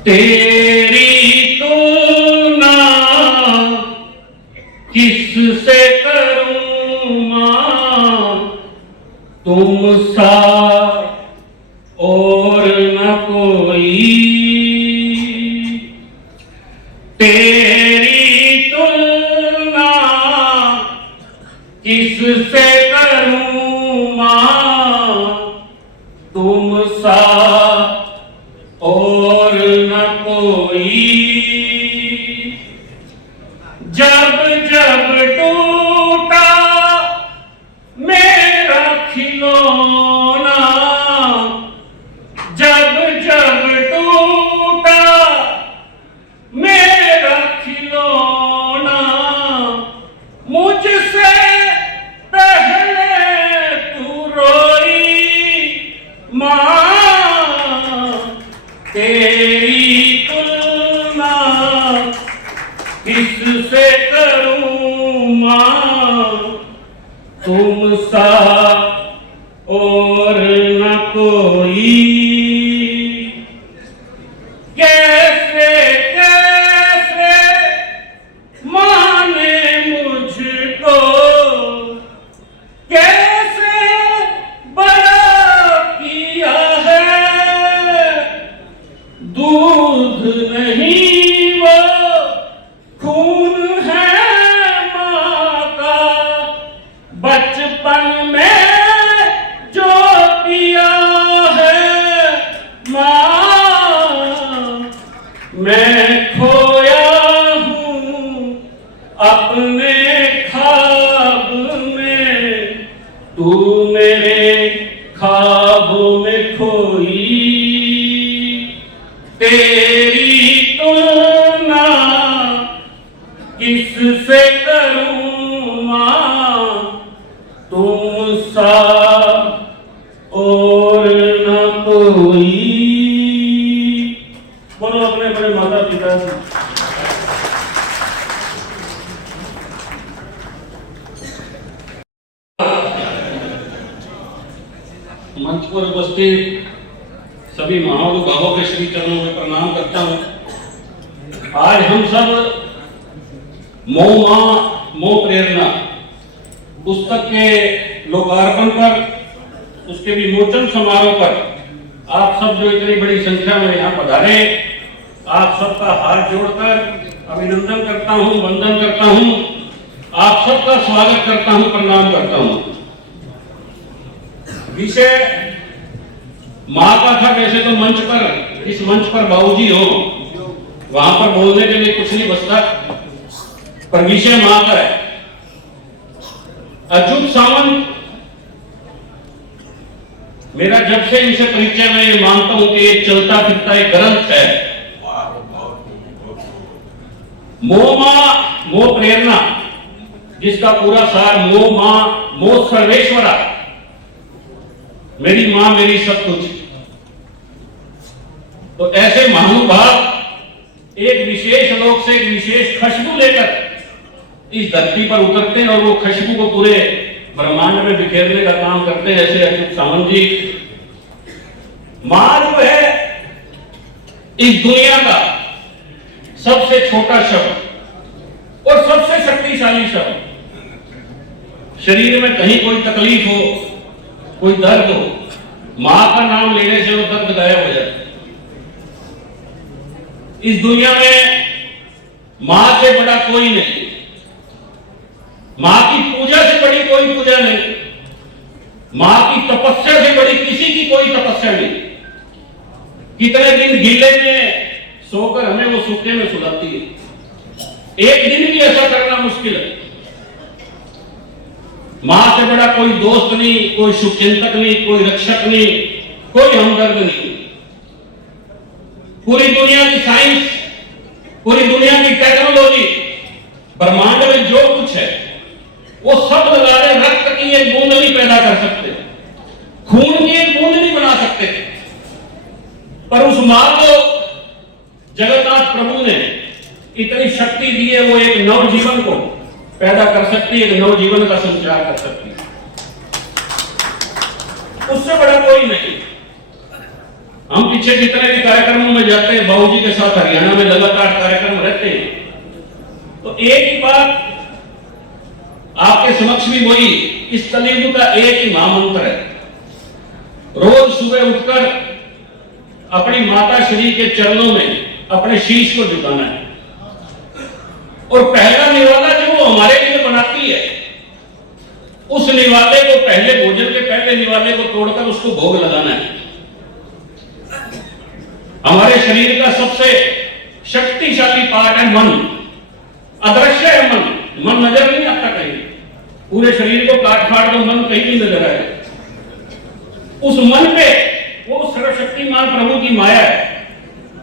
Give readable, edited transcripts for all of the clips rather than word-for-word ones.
तेरी तुलना किससे करूं मां, तुम सा और न कोई। तेरी तुलना किससे करूं मां, तुम सा और न कोई। जब जब टूटा मेरा खिलौना, जब जब टूटा मेरा खिलौना, मुझसे पहले तू रोई मां। तेरी तुलना किससे करूं मां, तुम सा और न कोई। कैसे कैसे माने मुझको, कैसे बड़ा किया है। दूध नहीं वो खून है मां का, बचपन में जो पिया है मां। मैं खोया हूं अपने ख्वाब में, तू मेरे ख्वाबों में खोई। तेरी तुलना किससे करूं मां, तुम सा और न कोई। बोलो अपने बड़े माता पिता से। मंच पर उपस्थित सभी महानुभावों के श्री चरणों में प्रणाम करता हूं। आज हम सब मोह मां मोह प्रेरणा पुस्तक के लोकार्पण पर, उसके विमोचन समारोह पर आप सब जो इतनी बड़ी संख्या में यहाँ पधारे, आप सबका हाथ जोड़कर अभिनंदन करता हूँ, वंदन करता हूँ, आप सबका स्वागत करता हूँ, प्रणाम करता हूँ। विषय माँ का था। वैसे तो मंच पर, इस मंच पर बाबूजी हो, वहां पर बोलने के लिए कुछ नहीं बचता, पर विषय माँ का है। अच्युत सामंत, मेरा जब से इनसे परिचय, मैं ये मानता हूं कि ये चलता फिरता एक ग्रंथ है। मोह मां मोह प्रेरणा, जिसका पूरा सार मोह मां मोह सर्वेश्वरा, मेरी मां मेरी सब कुछ। तो ऐसे महानुभाव एक विशेष लोक से एक विशेष खुशबू लेकर इस धरती पर उतरते हैं और वो खुशबू को पूरे ब्रह्मांड में बिखेरने का काम करते हैं। ऐसे अच्युत सामंत जी। मां जो है इस दुनिया का सबसे छोटा शब्द और सबसे शक्तिशाली शब्द। शरीर में कहीं कोई तकलीफ हो, कोई दर्द हो, मां का नाम लेने से वो दर्द गायब हो जाता है। इस दुनिया में मां से बड़ा कोई नहीं, मां की पूजा से बड़ी कोई पूजा नहीं, मां की तपस्या से बड़ी किसी की कोई तपस्या नहीं। कितने दिन गीले में सोकर हमें वो सूखे में सुलाती है, एक दिन भी ऐसा करना मुश्किल है। मां से बड़ा कोई दोस्त नहीं, कोई शुभचिंतक नहीं, कोई रक्षक नहीं, कोई हमदर्द नहीं। पूरी दुनिया की साइंस, पूरी दुनिया की टेक्नोलॉजी, ब्रह्मांड में जो कुछ है वो सब लगा दे, रक्त की एक बूंद नहीं पैदा कर सकते, खून की एक बूंद नहीं बना सकते, पर उस मां को जगन्नाथ प्रभु ने इतनी शक्ति दी है, वो एक नवजीवन को पैदा कर सकती है, एक नवजीवन का संचार कर सकती है। उससे बड़ा कोई नहीं। हम पीछे जितने भी कार्यक्रमों में जाते हैं, बाबूजी के साथ हरियाणा में लगातार कार्यक्रम रहते हैं, तो एक ही बात आपके समक्ष भी वही, इस कलयुग का एक ही महामंत्र है, रोज सुबह उठकर अपनी माता श्री के चरणों में अपने शीश को झुकाना है। और पहला निवाला जो वो हमारे लिए बनाती है, उस निवाले को पहले भोजन के पहले निवाले को तोड़कर उसको भोग लगाना है। हमारे शरीर का सबसे शक्तिशाली पार्ट है मन, अदृश्य है मन, मन नजर नहीं आता कहीं, पूरे शरीर को काट फाड़ दो मन कहीं नहीं नजर आए। उस मन पे वो सर्वशक्तिमान प्रभु की माया है,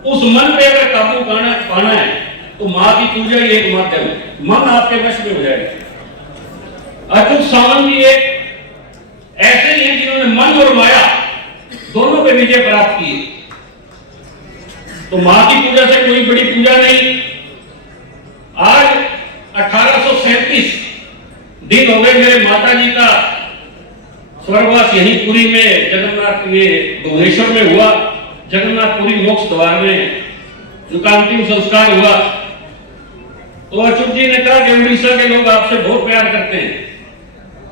उस मन पे अगर काबू पाना है तो मां की पूजा ही एक माध्यम है, मन आपके वश में हो जाएगा। अच्युत सावंत जी एक ऐसे ही हैं जिन्होंने मन और माया दोनों पे विजय प्राप्त की। तो मां की पूजा से कोई बड़ी पूजा नहीं। आज 1837 दिन हो गए मेरे माता जी का स्वर्गवास यहीं पुरी में जगन्नाथ में भुवनेश्वर में हुआ, जगन्नाथपुरी मोक्ष द्वार में उनका अंतिम संस्कार हुआ। तो अच्युत जी ने कहा कि उड़ीसा के लोग आपसे बहुत प्यार करते हैं।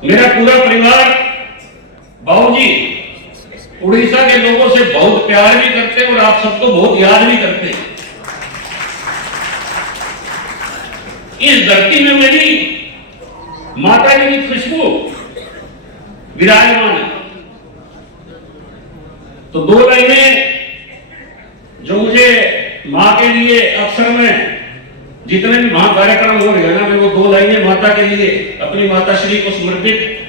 मेरा पूरा परिवार बाबूजी उड़ीसा के लोगों से बहुत प्यार भी करते हैं और आप सबको बहुत याद भी करते हैं। इस धरती में मेरी माता जी की खुशबू विराजमान है। तो दो लाइनें जो मुझे मां के लिए अक्सर में जितने भी महाकार्यक्रम हो हरियाणा में, वो दो लाइनें माता के लिए, अपनी माता श्री को समर्पित